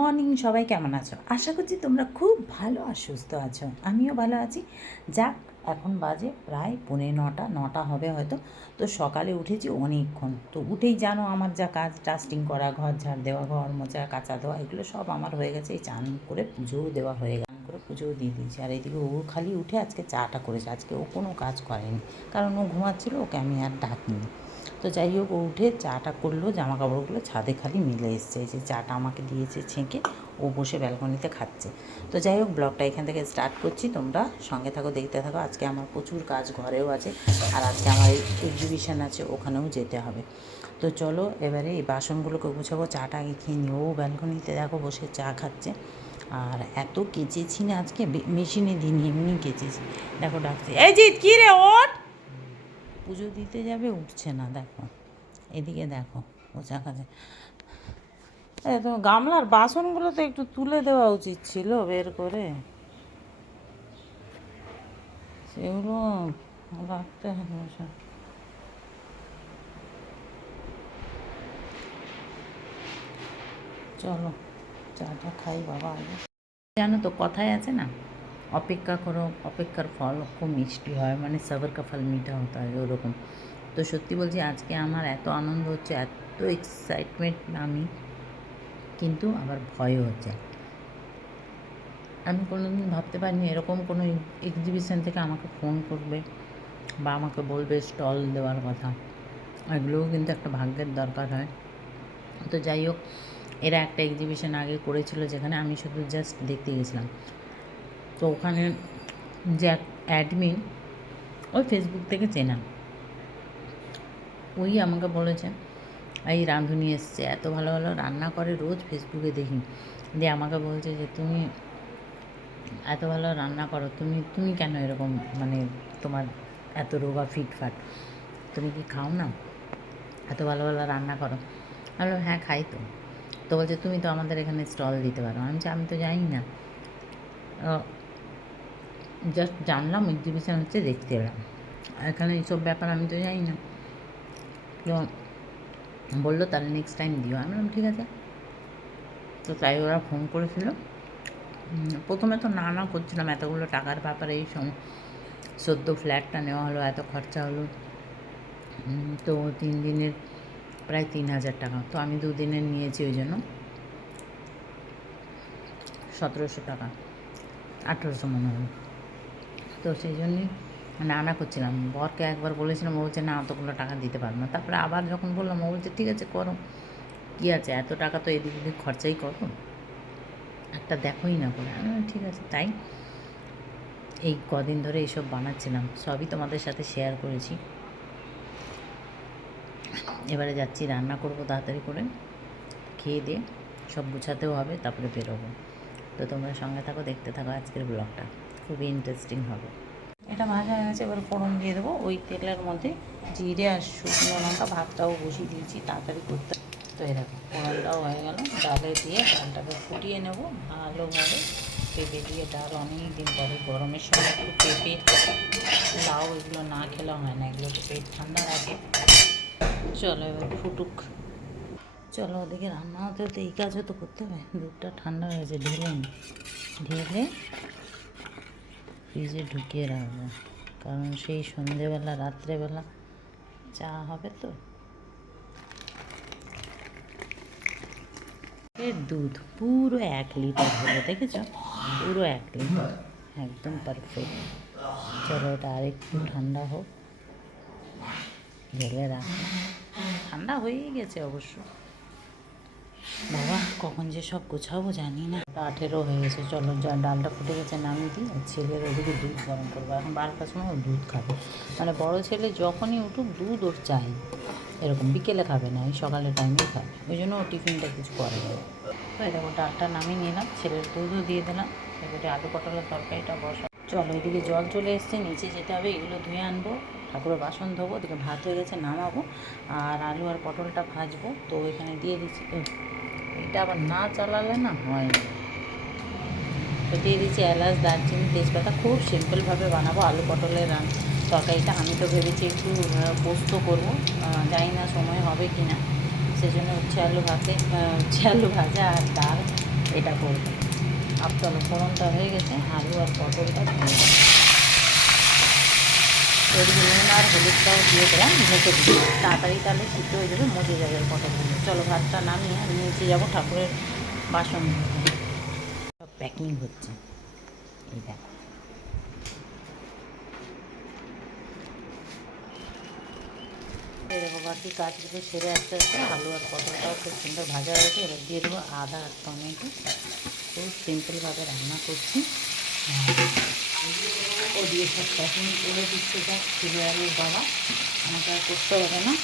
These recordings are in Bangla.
মর্নিং, সবাই কেমন আছো? আশা করছি তোমরা খুব ভালো আর সুস্থ আছো। আমিও ভালো আছি। যাক, এখন বাজে প্রায় পৌনে নটা নটা হবে হয়তো। তো সকালে উঠেছি অনেকক্ষণ। তো উঠেই জানো আমার যা কাজ টাস্টিং করা, ঘর ঝাড় দেওয়া, ঘর মোচা কাঁচা দেওয়া এগুলো সব আমার হয়ে গেছে। এই চান করে পুজোও দেওয়া হয়ে গেছে। করে পুজোও দিয়ে দিয়েছি। আর এইদিকে ও খালি উঠে আজকে চাটা করেছে। আজকে ও কোনো কাজ করেনি। কারণ ও ঘুমাচ্ছিল, ওকে আমি আর ডাকিনি। তো যাই হোক, ও উঠে চাটা করল জামা কাপড়গুলো ছাদে খালি মিলে এসছে। যে চাটা আমাকে দিয়েছে ছেঁকে, ও বসে ব্যালকনিতে খাচ্ছে। তো যাই হোক, ব্লগটা এখান থেকে স্টার্ট করছি। তোমরা সঙ্গে থাকো, দেখতে থাকো। আজকে আমার প্রচুর কাজ ঘরেও আছে, আর আজকে আমার এক্সিবিশন আছে, ওখানেও যেতে হবে। তো চলো, এবারে এই বাসনগুলোকে গুছাবো, চাটা আগে খেয়ে নিই। ও ব্যালকনিতে দেখো বসে চা খাচ্ছে। আর এত কেচেছি না আজকে মেশিনে দিন এমনি কেচেছি। দেখো ডাকছে, এই জিৎ, কী রে, ওঠ! পুজো দিতে যাবে, উঠছে না, দেখো। এদিকে দেখো ও চা খাচ্ছে। এ তো গামলার বাসনগুলো তো একটু তুলে দেওয়া উচিত ছিল, বের করে। সেগুলো রাখতে হবে। চলো চাটা খাই বাবা আগে। জানো তো কথায় আছে না অপেক্ষা করো, অপেক্ষার ফল খুব মিষ্টি হয় মানে সবর কা ফল মিঠা হতে হয়, ওরকম। তো সত্যি বলছি, আজকে আমার এত আনন্দ হচ্ছে, এত এক্সাইটমেন্ট আমি, কিন্তু আবার ভয়ও হচ্ছে। আমি কোনোদিন ভাবতে পারিনি, এরকম কোনো এক্সিবিশন থেকে আমাকে ফোন করবে বা আমাকে বলবে স্টল দেওয়ার কথা। এগুলোও কিন্তু একটা ভাগ্যের দরকার হয়। তো যাই হোক, এরা একটা এক্সিবিশন আগে করেছিল, যেখানে আমি শুধু জাস্ট দেখতে গেছিলাম। তো ওখানে যে অ্যাডমিন ওই ফেসবুক থেকে চেনা। ওই আমাকে বলেছে, এই রাঁধুনি এসছে, এত ভালো ভালো রান্না করে রোজ ফেসবুকে দেখি। দিয়ে আমাকে বলছে যে, তুমি এত ভালো রান্না করো, তুমি তুমি কেন এরকম মানে তোমার এত রোগা ফিটফাট? তুমি কি খাও না? এত ভালো ভালো রান্না করো। আমি হ্যাঁ খাই তো। তো বলছে, তুমি তো আমাদের এখানে স্টল দিতে পারো। আমি আমি তো জানি না। জাস্ট জানলাম এক্সিবিশন হচ্ছে, দেখতে এলাম। এখানে এইসব ব্যাপার আমি তো জানি না। তো বলল, তাহলে নেক্সট টাইম দিও। আমি বললাম, ঠিক আছে। তো তাই ওরা ফোন করেছিল। প্রথমে তো না না করছিলাম, এতগুলো টাকার ব্যাপারে এই সময় সদ্য ফ্ল্যাটটা নেওয়া হলো, এত খরচা হলো। তো তিন দিনের, প্রায় তিন হাজার টাকা। তো আমি দুদিনের নিয়েছি ওই জন্য। সতেরোশো টাকা। আঠেরোশো মনে হয়। তো সেই জন্যই না না করছিলাম। বরকে একবার বলেছিলাম, ও বলছে, না, অতগুলো টাকা দিতে পারব না। তারপরে আবার যখন বললাম, ও বলছে, ঠিক আছে, করো। কী আছে? এত টাকা তো এদিক ওদিক খরচাই করো। একটা দেখোই না করে। আমি ঠিক আছে, তাই। এই কদিন ধরে এইসব বানাচ্ছিলাম। সবই তোমাদের সাথে শেয়ার করেছি। এবারে যাচ্ছি, রান্না করব তাড়াতাড়ি করে। খেয়ে দিয়ে সব গুছাতেও হবে, তারপরে বেরোবো। তো তোমরা সঙ্গে থাকো, দেখতে থাকো আজকের ব্লগটা। খুবই ইন্টারেস্টিং হবে। এটা ভাজা হয়ে গেছে এবার ফোড়ন দিয়ে দেবো। ওই তেলের মধ্যে জিরে আর শুকনো লঙ্কা ভাতটাও বসিয়ে দিয়েছি, তাড়াতাড়ি করতে। তো এরকম ফোড়নটাও হয়ে গেল। ডালে দিয়ে ডালটাকে ফুটিয়ে নেব। ভালোভাবে পেঁপে দিয়ে ডাল অনেক দিন পরে, গরমের সময় একটু পেঁপে, লাউ এগুলো না খেলে হয় না, এগুলো তো পেট ঠান্ডা রাখে। চলো এবার ফুটুক। চলো, ওদিকে রান্না হতে হতে এই কাজও তো করতে হবে। দুধটা ঠান্ডা হয়েছে ঢেলে ঢেলে ফ্রিজে ঢুকিয়ে রাখব। কারণ সেই সন্ধেবেলা, রাত্রেবেলা চা হবে তো। এর দুধ পুরো এক লিটার হলো দেখেছ? পুরো এক লিটার। একদম পারফেক্ট চলো এটা আরেকটু ঠান্ডা হোক। ঢেলে রাখো। ঠান্ডা হয়েই গেছে অবশ্য। বাবা, কখন যে সব গোছাবো জানি না। আঠেরো হয়ে গেছে, চলো যা, ডালটা ফুটে গেছে, নামিয়ে দিই। আর ছেলের ওদিকে দুধ গরম করব। এখন বারোটার সময় দুধ খাবে। মানে বড় ছেলে যখনই উঠুক, দুধ ওর চাই। এরকম বিকেলে খাবে না, এই সকালের টাইমেই খাবে। ওই জন্য ও টিফিনটা কিছু করে না। তো এরকম ডালটা নামিয়ে নিলাম, ছেলের দুধও দিয়ে দিলাম। এবারে আলু পটলের তরকারিটা বসা চলো এদিকে জল চলে এসছে, নিচে যেতে হবে, এগুলো ধুয়ে আনব। ঠাকুরের বাসন ধোবো, ওদিকে ভাত হয়ে গেছে, নামাবো। আর আলু আর পটলটা ভাজবো। তো এখানে দিয়ে দিচ্ছি এটা আবার না চালালে না হয় তো দিয়ে দিচ্ছি এলাচ, দারচিনি, তেজপাতা খুব সিম্পলভাবে বানাবো। আলু পটলের রান, তরকারিটা আমি তো ভেবেছি একটু পোস্ত করব। জানি না সময় হবে কি না সেজন্য হচ্ছে আলু ভাতে হচ্ছে আলু ভাজা আর ডাল, এটা করব। আপনার ফোড়নটা হয়ে গেছে, আলু আর পটলটা নুন আর হলুদটাও দিয়ে দিলাম ঢেকে দিই তাড়াতাড়ি তাহলে সিদ্ধ হয়ে যাবে, মজে যাবে পটলগুলো চলো ভাতটা নামিয়ে আমি নিচে যাব ঠাকুরের বাসন সব প্যাকিং হচ্ছে। এই দেখো। দেখো, বাকি কাজগুলো সেরে আস্তে আস্তে আলু আর পটলটাও খুব সুন্দর ভাজা হয়ে গেছে। এবার দিয়ে দেবো আদা আর টমেটো। খুব সিম্পলভাবে রান্না করছি। ও দিয়ে সব প্যাকিং করে দিচ্ছে যা ছেলে আলুর বাবা। আমাকে আর করতে হবে না।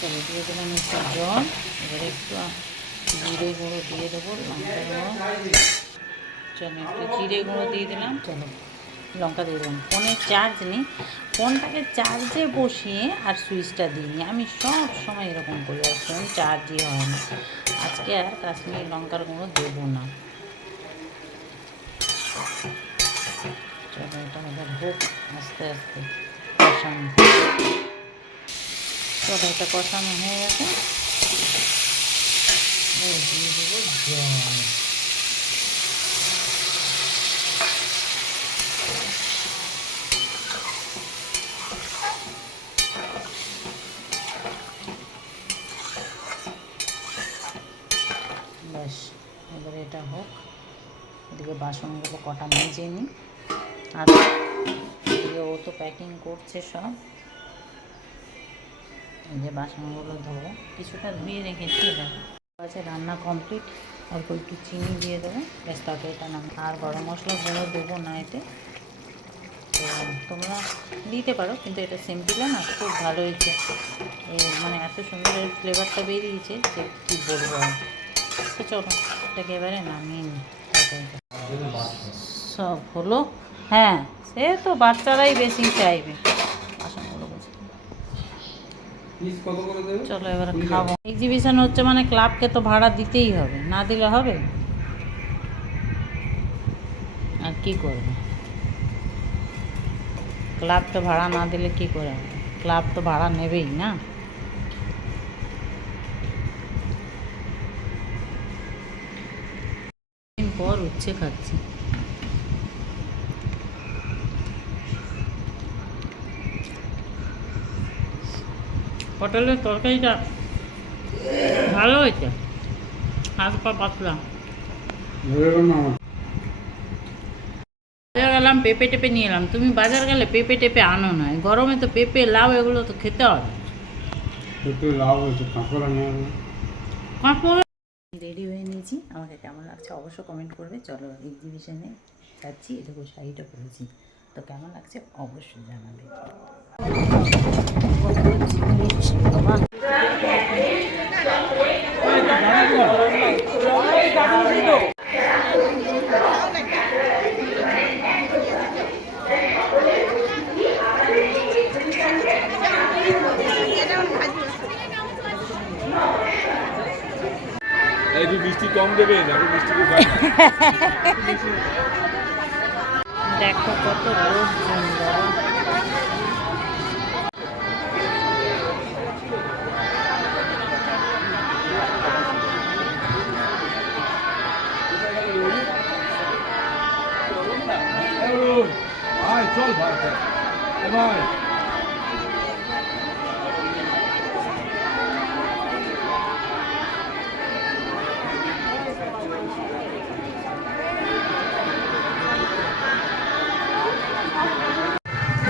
চলো দিয়ে দিলাম একটু জল। এবার একটু জিরে গুঁড়ো দিয়ে দেবো লঙ্কা গুঁড়ো। চলো একটু জিরে গুঁড়ো দিয়ে দিলাম। চলো। লঙ্কা দিয়ে দিলাম। ফোনের চার্জ নেই। ফোনটাকে চার্জে বসিয়ে আর সুইচটা দিইনি আমি সব সময় এরকম করি আর ফোন চার্জই হয় না। আজকে আর কাশ্মীর লঙ্কার গুঁড়ো দেবো না চলো এটা আমাদের হোক আস্তে আস্তে কষানো এটা কষানো হয়ে গেছে। দিয়ে দেবো ব্যাস এবারে এটা হোক। এদিকে বাসনগুলো কটা মেজে নিই। আর ও তো প্যাকিং করছে সব। এই যে বাসনগুলো ধোবো। কিছুটা ধুয়ে রেখেছি দেখো আছে রান্না কমপ্লিট অল্প একটু চিনি দিয়ে দেবো। ব্যাস, তরকারিটা নাম। আর গরম মশলা গুঁড়ো দেবো না এতে। তোমরা দিতে পারো, কিন্তু এটা সিম্পল না খুব ভালো হয়েছে। মানে এত সুন্দর ফ্লেভারটা বেরিয়েছে যে কী বলব আর। তো চলো, এটাকে এবারে নামিয়ে নিই। সব হলো? হ্যাঁ। সে তো বাচ্চারাই বেশি চাইবে। চলো এবার খাব। এক্সিবিশন হচ্ছে মানে ক্লাবকে তো ভাড়া দিতেই হবে না দিলে হবে? আর কি করবে? ক্লাব তো ভাড়া না দিলে কি করে হবে? ক্লাব তো ভাড়া নেবেই না? পর উচ্ছে খাচ্ছি। পটলের তরকারিটা ভালো হয়েছে? পা পাতলা বাজার গেলাম পেঁপে টেপে নিয়ে এলাম। তুমি বাজার গেলে পেঁপে টেপে আনো না। গরমে তো পেঁপে লাউ এগুলো তো খেতে হবে। রেডি হয়ে নিয়েছি। আমাকে কেমন লাগছে অবশ্য কমেন্ট করবে। চলো এক্সিবিশনে যাচ্ছি। এটুকু শাড়িটা পরেছি। তো কেমন লাগছে অবশ্যই জানাবে। একটু মিষ্টি কম দেবেন একটু মিষ্টি দেখো কত লোকজন চল এ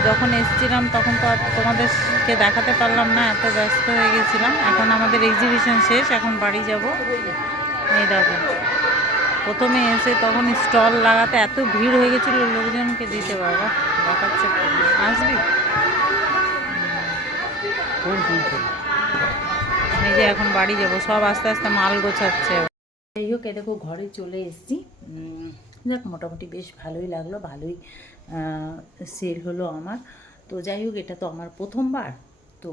যখন এসেছিলাম, তখন তো আর তোমাদেরকে দেখাতে পারলাম না, এত ব্যস্ত হয়ে গেছিলাম। এখন আমাদের এক্সিবিশন শেষ, এখন বাড়ি যাব। এই দেখো। প্রথমে এসে তখন স্টল লাগাতে এত ভিড় হয়ে গেছিল, লোকজনকে দিতে বাবা দেখাচ্ছে আসবি? এই যে এখন বাড়ি যাব সব আস্তে আস্তে মাল গোছাচ্ছে। যাই হোক এ দেখো ঘরে চলে এসেছি। যাক মোটামুটি বেশ ভালোই লাগল ভালোই সেল হলো আমার। তো যাই হোক এটা তো আমার প্রথমবার। তো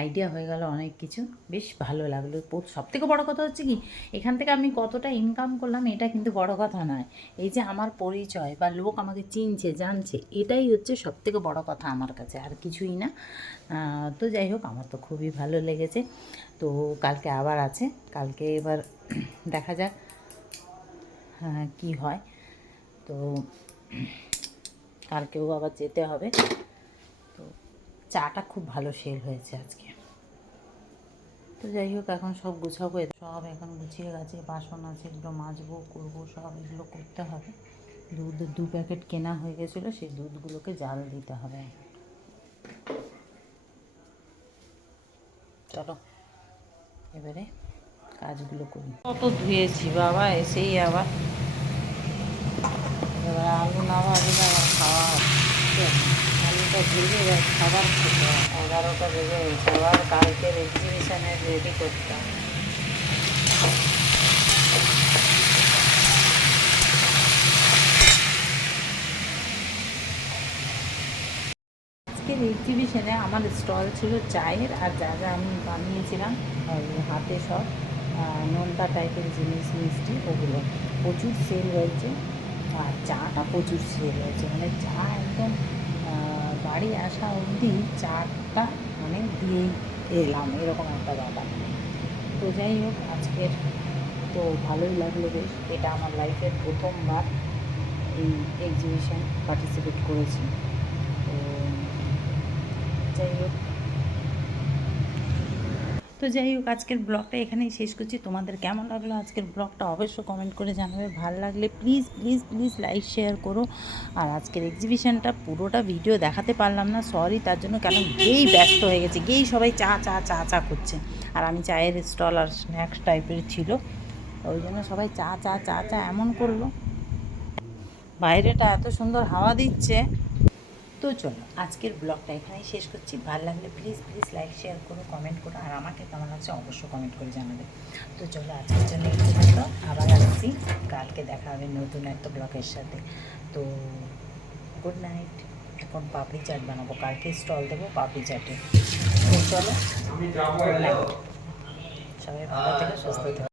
আইডিয়া হয়ে গেল অনেক কিছু। বেশ ভালো লাগল। সব থেকে বড়ো কথা হচ্ছে কি, এখান থেকে আমি কতটা ইনকাম করলাম এটা কিন্তু বড় কথা নয়। এই যে আমার পরিচয় বা লোক আমাকে চিনছে, জানছে, এটাই হচ্ছে সব থেকে বড়ো কথা আমার কাছে, আর কিছুই না। তো যাই হোক, আমার তো খুবই ভালো লেগেছে। তো কালকে আবার আছে। কালকে এবার দেখা যাক কি হয়। তো কালকেও আবার যেতে হবে। চাটা খুব ভালো সেল হয়েছে আজকে। তো যাই হোক, এখন সব গুছাবো সব এখন গুছিয়ে গেছে, বাসন আছে, এগুলো মাজবো, করব, সব এগুলো করতে হবে। দুধ, দু প্যাকেট কেনা হয়ে গেছিল, সেই দুধগুলোকে জাল দিতে হবে চলো, এবারে কাজগুলো করি। কত ধুয়েছি বাবা, এসেই আবার। এবার আলু না ভাজলে খাওয়া আলুটা ভেজে খাবার খেতে এগারোটা বেজে গেছে আবার কালকের এক্সিবিশনের রেডি করতে। আজকের এক্সিবিশনে আমার স্টল ছিল চায়ের, আর যা যা আমি বানিয়েছিলাম হাতে সব নোনতা টাইপের জিনিস, মিষ্টি, ওগুলো প্রচুর সেল হয়েছে, আর চাটা প্রচুর সেল হয়েছে মানে চা একদম বাড়ি আসা অবধি চারটা মানে দিয়েই এলাম, এরকম একটা ব্যাপার। তো যাই হোক, আজকের তো ভালোই লাগল বেশ। এটা আমার লাইফের প্রথমবার এই এক্সিবিশন পার্টিসিপেট করেছি। তো যাই হোক তো যাই হোক, আজকের ব্লগটা এখানেই শেষ করছি। তোমাদের কেমন লাগল আজকের ব্লগটা অবশ্যই কমেন্ট করে জানাবে। ভালো লাগলে please please please like share করো। আর আজকের এক্সিবিশনটা পুরোটা ভিডিও দেখাতে পারলাম না। সরি তার জন্য কেন গেই ব্যস্ত হয়ে গেছে। গেই সবাই চা চা চা চা করছে। আর আমি চায়ের স্টল আর স্ন্যাক্স টাইপের ছিল। ওই জন্য সবাই চা চা চা চা এমন করল। বাইরেটা এত সুন্দর হাওয়া দিচ্ছে। তো চলো আজকের ব্লগটা এখানেই শেষ করছি। ভালো লাগলে প্লিজ প্লিজ লাইক শেয়ার করো কমেন্ট করো আর আমাকে কেমন লাগছে অবশ্যই কমেন্ট করে জানাবে। তো চলো আজকের জন্য পর্যন্ত। আবার আসছি। কালকে দেখা হবে নতুন একটা ব্লগের সাথে। তো গুড নাইট এখন পাপড়ি চাট বানাবো। কালকে স্টল দেবো পাপড়ি চাটে। তো চলো। সবাই ভালো থেকে সুস্থ থেকো।